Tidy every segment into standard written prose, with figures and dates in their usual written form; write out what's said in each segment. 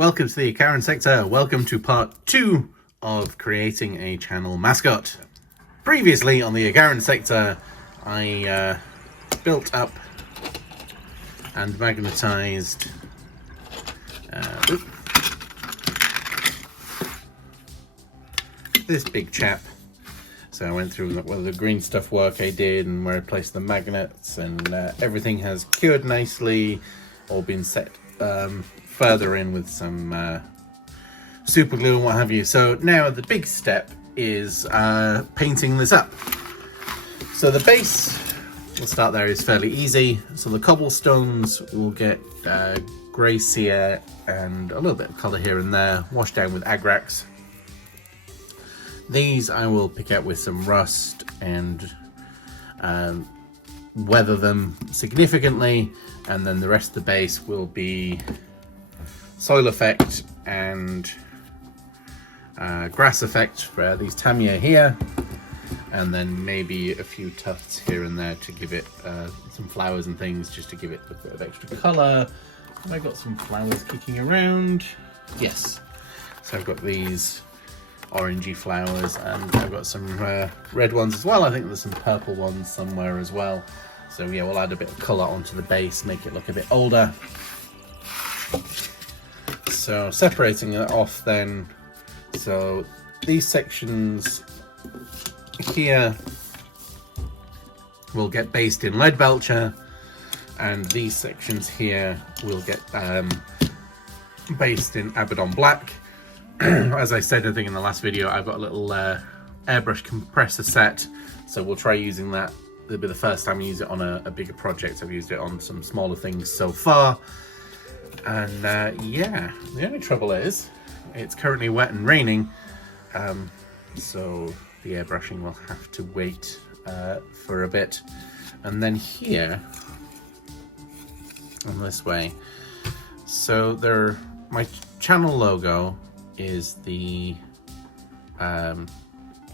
Welcome to the Icaran sector. Welcome to part 2 of creating a channel mascot. Previously on the Icaran sector, I built up and magnetized this big chap. So I went through whether the green stuff work I did and where I placed the magnets, and everything has cured nicely or been set further in with some super glue and what have you. So now the big step is painting this up. So the base, we'll start there, is fairly easy. So the cobblestones will get grey cere and a little bit of colour here and there, washed down with Agrax. These I will pick out with some rust and weather them significantly, and then the rest of the base will be soil effect and grass effect for these Tamiya here, and then maybe a few tufts here and there to give it some flowers and things, just to give it a bit of extra colour. Have I got some flowers kicking around? Yes. So I've got these orangey flowers, and I've got some red ones as well. I think there's some purple ones somewhere as well. So yeah, we'll add a bit of colour onto the base, make it look a bit older. So separating it off then, so these sections here will get based in Leadbelcher, and these sections here will get based in Abaddon Black. As I said, I think in the last video, I've got a little airbrush compressor set, so we'll try using that. It'll be the first time I use it on a bigger project. I've used it on some smaller things so far. And yeah, the only trouble is it's currently wet and raining, so the airbrushing will have to wait for a bit. And then here, on this way, so my channel logo is the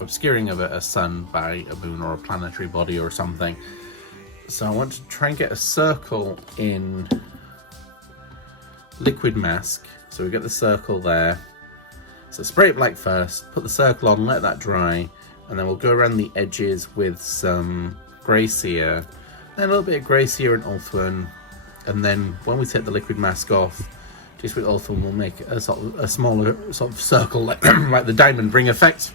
obscuring of a sun by a moon or a planetary body or something. So I want to try and get a circle in liquid mask. So we get the circle there. So spray it black first, put the circle on, let that dry, and then we'll go around the edges with some grey cere, then a little bit of grey cere and Ulthorn, and then when we take the liquid mask off, just with Ulthorn, we'll make a smaller sort of circle, like like the diamond ring effect.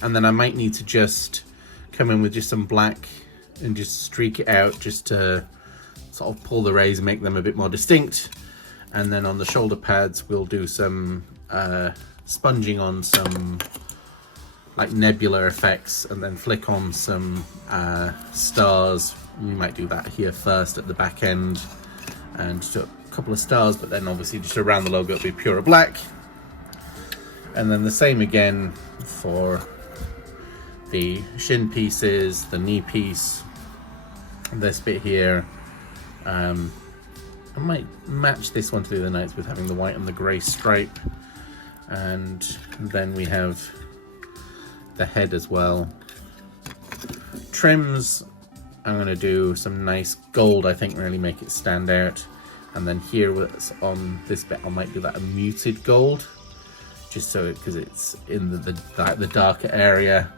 And then I might need to just come in with just some black and just streak it out, just to sort of pull the rays and make them a bit more distinct. And then on the shoulder pads, we'll do some sponging on some like nebula effects, and then flick on some stars. We might do that here first at the back end, and just a couple of stars, but then obviously just around the logo it'll be pure black. And then the same again for the shin pieces, the knee piece, this bit here. I might match this one to the other nights with having the white and the grey stripe. And then we have the head as well. Trims, I'm going to do some nice gold, I think, really make it stand out. And then here on this bit, I might do that a muted gold, just so because it's in the darker area.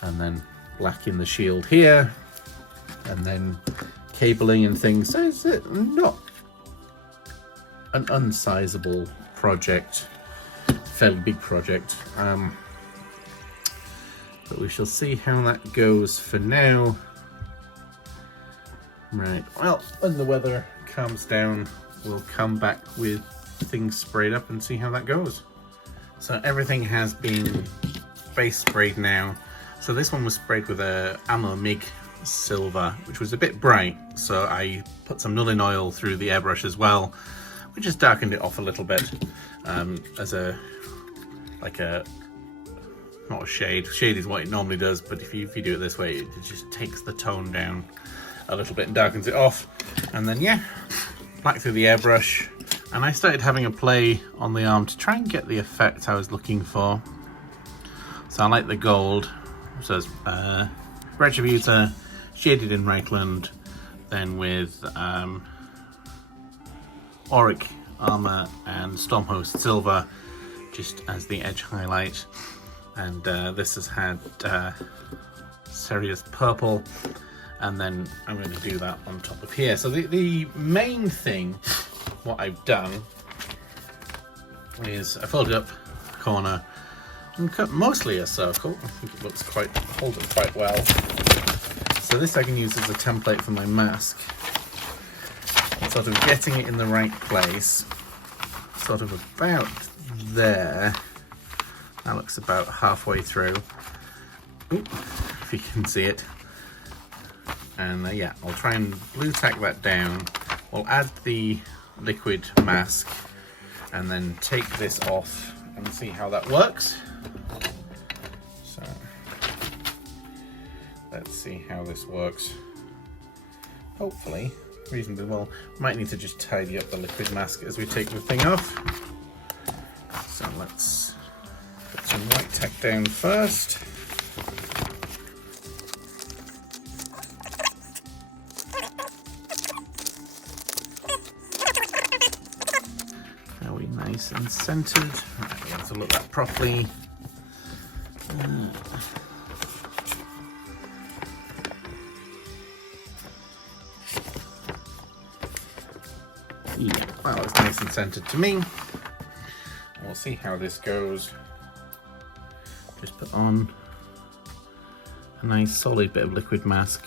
And then black in the shield here, and then cabling and things. So it's not an unsizable project, fairly big project, but we shall see how that goes for now. Right, well, when the weather calms down, we'll come back with things sprayed up and see how that goes. So everything has been base sprayed now. So this one was sprayed with a Ammo MIG silver, which was a bit bright, so I put some Nullin oil through the airbrush as well, which just darkened it off a little bit, as not a shade. Shade is what it normally does, but if you do it this way, it just takes the tone down a little bit and darkens it off. And then yeah, back through the airbrush, and I started having a play on the arm to try and get the effect I was looking for. So I like the gold. So it's Retributor, shaded in Reichland, then with Auric armor and Stormhost silver just as the edge highlight, and this has had Sirius purple, and then I'm going to do that on top of here. So the main thing, what I've done is I folded up the corner and cut mostly a circle. I think it looks hold it quite well. So this I can use as a template for my mask. Sort of getting it in the right place, sort of about there. That looks about halfway through. Ooh, if you can see it. And yeah, I'll try and blue tack that down. We'll add the liquid mask and then take this off and see how that works. So let's see how this works. Hopefully reasonably well. Might need to just tidy up the liquid mask as we take the thing off. So let's put some white tack down first. Are we nice and centered? Right, we have to look that properly. Yeah, well, it's nice and centered to me. We'll see how this goes. Just put on a nice solid bit of liquid mask.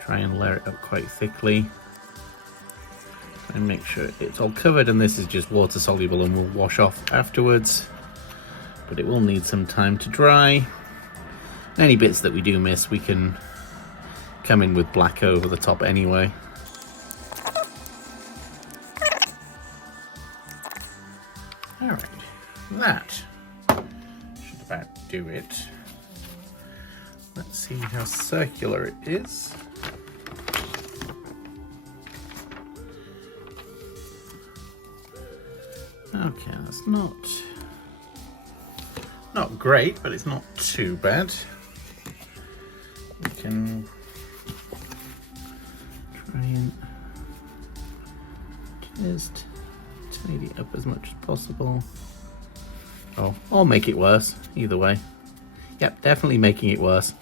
Try and layer it up quite thickly. And make sure it's all covered, and this is just water soluble and will wash off afterwards. But it will need some time to dry. Any bits that we do miss, we can come in with black over the top anyway. Alright, that should about do it. Let's see how circular it is. Okay, that's not great, but it's not too bad. We can try and just tidy it up as much as possible. Oh, or make it worse, either way. Yep, definitely making it worse.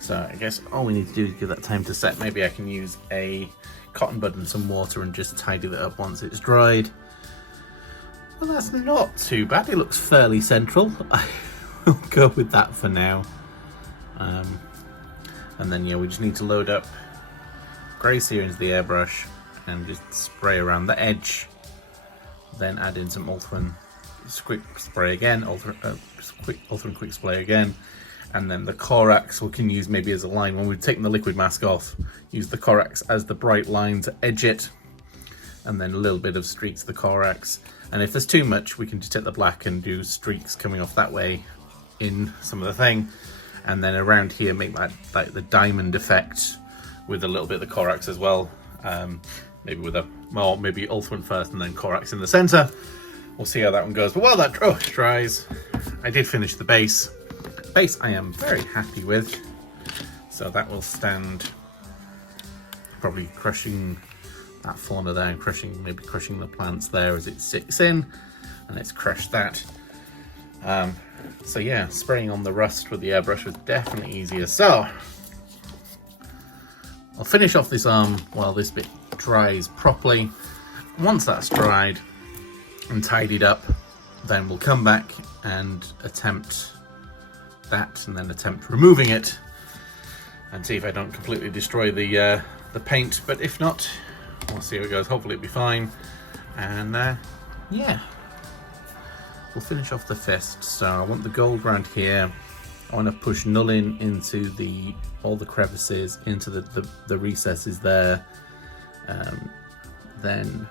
So I guess all we need to do is give that time to set. Maybe I can use a cotton bud and some water and just tidy that up once it's dried. Well, that's not too bad. It looks fairly central. We'll go with that for now. And then yeah, we just need to load up grey sear into the airbrush and just spray around the edge. Then add in some Ultron quick spray again, Ultron quick spray again. And then the Corax we can use maybe as a line. When we've taken the liquid mask off, use the Corax as the bright line to edge it. And then a little bit of streaks of the Corax. And if there's too much, we can just take the black and do streaks coming off that way in some of the thing. And then around here, make that like the diamond effect with a little bit of the Corax as well. Maybe with maybe Ultron first and then Corax in the center. We'll see how that one goes. But while that dries, I did finish the base. Base I am very happy with. So that will stand, probably crushing that fauna there and maybe crushing the plants there as it sits in, and let's crush that. So yeah, spraying on the rust with the airbrush was definitely easier. So I'll finish off this arm while this bit dries properly. Once that's dried and tidied up, then we'll come back and attempt that, and then attempt removing it and see if I don't completely destroy the paint. But if not, we'll see how it goes. Hopefully it'll be fine. And yeah, we'll finish off the fist. So I want the gold around here. I want to push null into all the crevices, into the recesses there. Then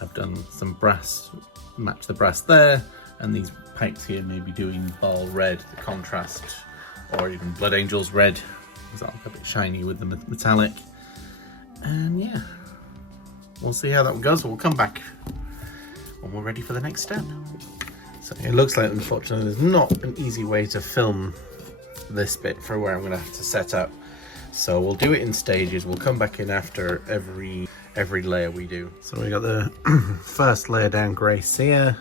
I've done some brass, match the brass there, and these pipes here maybe doing ball red, the contrast, or even Blood Angels red, because that'll look a bit shiny with the metallic. And yeah, we'll see how that one goes. We'll come back when we're ready for the next step. So it looks like, unfortunately, there's not an easy way to film this bit for where I'm going to have to set up. So we'll do it in stages. We'll come back in after every layer we do. So we got the first layer down grey sear.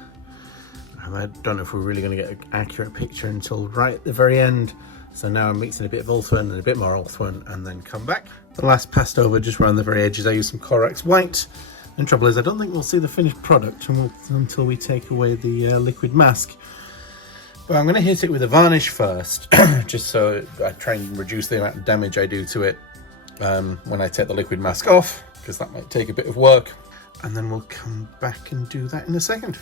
I don't know if we're really going to get an accurate picture until right at the very end. So now I'm mixing a bit of Ulthwin and a bit more Ulthwin and then come back. The last passed over just around the very edges. I use some Corax White. And the trouble is I don't think we'll see the finished product until we take away the liquid mask. But I'm going to hit it with a varnish first, just so I try and reduce the amount of damage I do to it when I take the liquid mask off, because that might take a bit of work. And then we'll come back and do that in a second.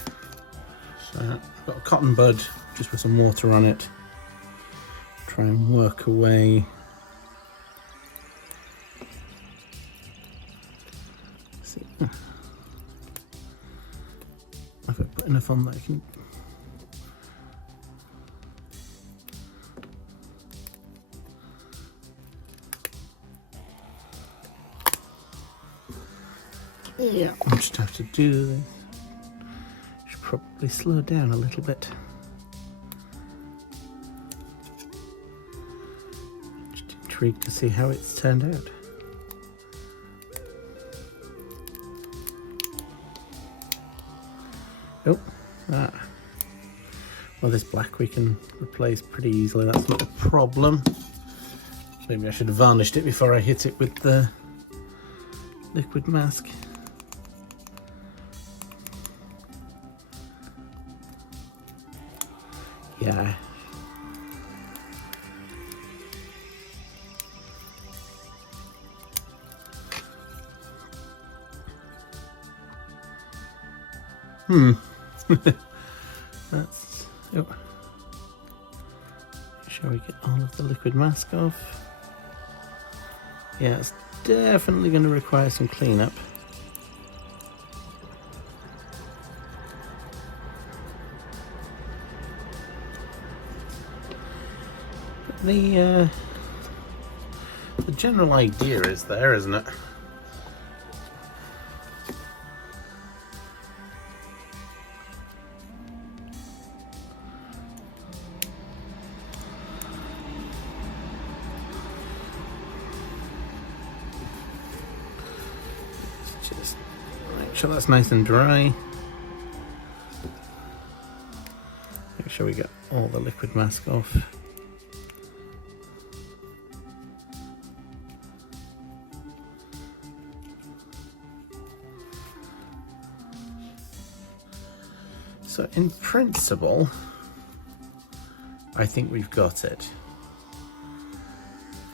So I've got a cotton bud, just with some water on it. Try and work away. See if I put enough on that I can. Yeah, I just have to do this. Should probably slow down a little bit. Just intrigued to see how it's turned out. Oh, well, this black we can replace pretty easily. That's not a problem. Maybe I should have varnished it before I hit it with the liquid mask. Yeah. That's. Oh. Shall we get all of the liquid mask off? Yeah, it's definitely going to require some cleanup. The general idea is there, isn't it? Just make sure that's nice and dry. Make sure we get all the liquid mask off. So in principle, I think we've got it.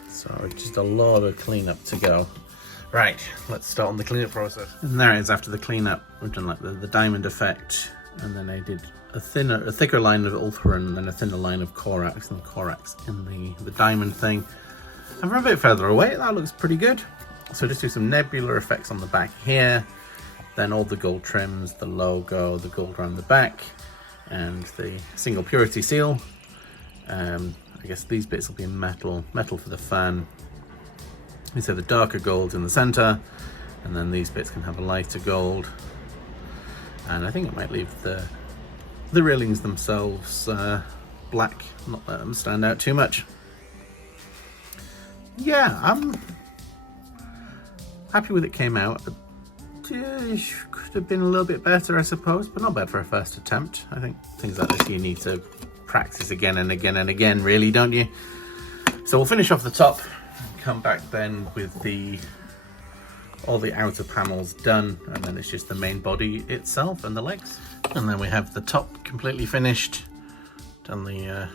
So just a lot of cleanup to go. Right, let's start on the cleanup process. And there it is after the cleanup. We've done like the diamond effect, and then I did a thicker line of Ulthwin, and then a thinner line of Corax, and Corax in the diamond thing. And from a bit further away, that looks pretty good. So just do some nebular effects on the back here. Then all the gold trims, the logo, the gold around the back, and the single purity seal. I guess these bits will be metal for the fan. These are the darker golds in the center, and then these bits can have a lighter gold. And I think it might leave the railings themselves black, not let them stand out too much. Yeah, I'm happy with it came out. Could have been a little bit better, I suppose, but not bad for a first attempt. I think things like this you need to practice again and again and again, really, don't you? So we'll finish off the top, come back then with all the outer panels done, and then it's just the main body itself and the legs. And then we have the top completely finished. Done the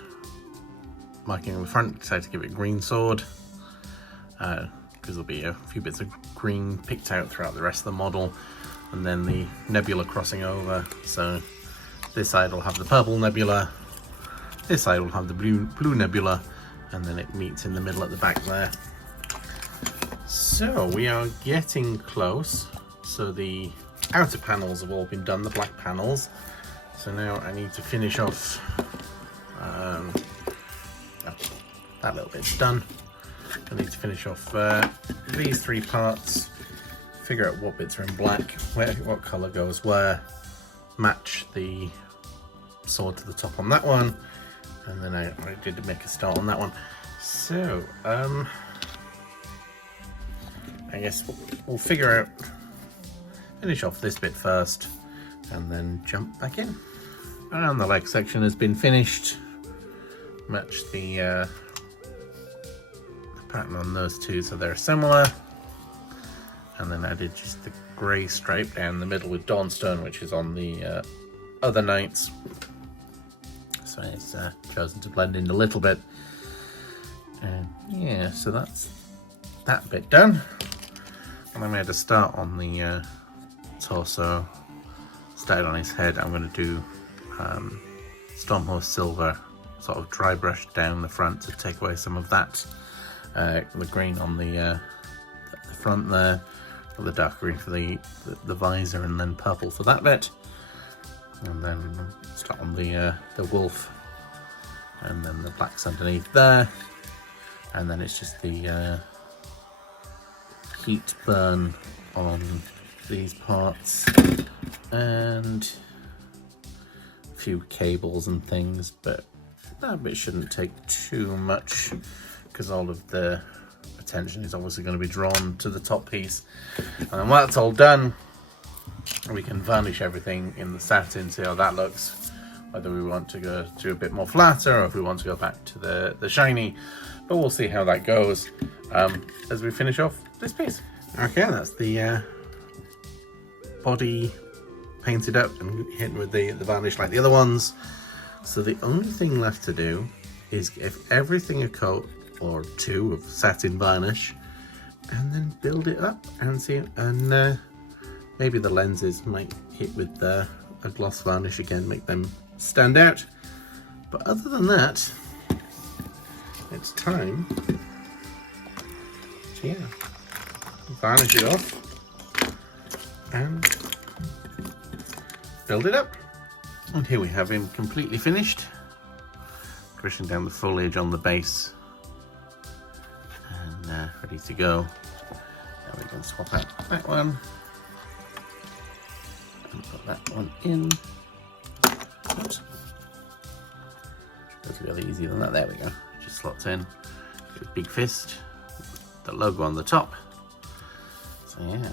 marking on the front, decided to give it a green sword. Because there'll be a few bits of green picked out throughout the rest of the model, and then the nebula crossing over. So this side will have the purple nebula, this side will have the blue nebula, and then it meets in the middle at the back there. So we are getting close. So the outer panels have all been done, the black panels. So now I need to finish off that little bit's done. I need to finish off these three parts, figure out what bits are in black, what colour goes where, match the sword to the top on that one, and then I did make a start on that one. So, I guess we'll finish off this bit first and then jump back in. And the leg section has been finished. Match the pattern on those two so they're similar. And then I did just the grey stripe down the middle with Dawnstone, which is on the other knights. So it's chosen to blend in a little bit. And yeah, so that's that bit done. And then we had to start on the torso. Started on his head. I'm going to do Stormhorse Silver, sort of dry brush down the front to take away some of that. The green on the front there, the dark green for the visor, and then purple for that bit. And then start on the wolf, and then the blacks underneath there. And then it's just the heat burn on these parts and a few cables and things, but that bit shouldn't take too much because all of the attention is obviously going to be drawn to the top piece. And then when that's all done, we can varnish everything in the satin, see how that looks, whether we want to go to a bit more flatter or if we want to go back to the shiny, but we'll see how that goes as we finish off this piece. Okay, that's the body painted up and hit with the varnish like the other ones. So the only thing left to do is give everything a coat or two of satin varnish and then build it up and see, and maybe the lenses might hit with a gloss varnish again, make them stand out. But other than that, it's time to varnish it off and build it up. And here we have him completely finished, brushing down the foliage on the base and ready to go. Now we can swap out that one and put that one in. Oops. Goes really easy than that. There we go. Just slots in. Big fist. The logo on the top. So yeah,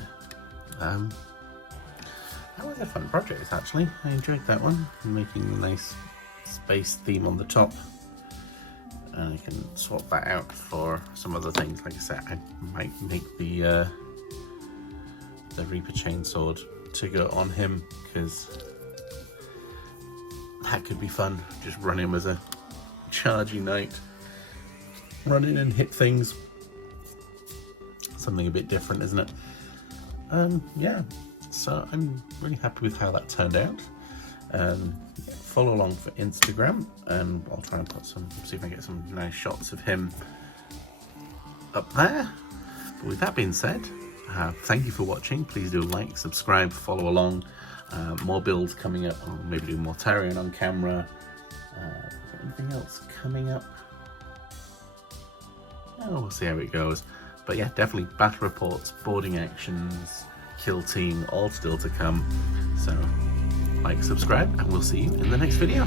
that was a fun project actually. I enjoyed that one. Making a nice space theme on the top. And I can swap that out for some other things. Like I said, I might make the Reaper Chainsword to go on him, because that could be fun. Just run him as a chargy knight. Run in and hit things. Something a bit different, isn't it? Yeah, so I'm really happy with how that turned out. Follow along for Instagram, and I'll try and put see if I can get some nice shots of him up there. But with that being said, thank you for watching. Please do like, subscribe, follow along. More builds coming up. I'll maybe do more Tarion on camera. Anything else coming up? Oh, we'll see how it goes. But yeah, definitely battle reports, boarding actions, kill team, all still to come. So like, subscribe, and we'll see you in the next video.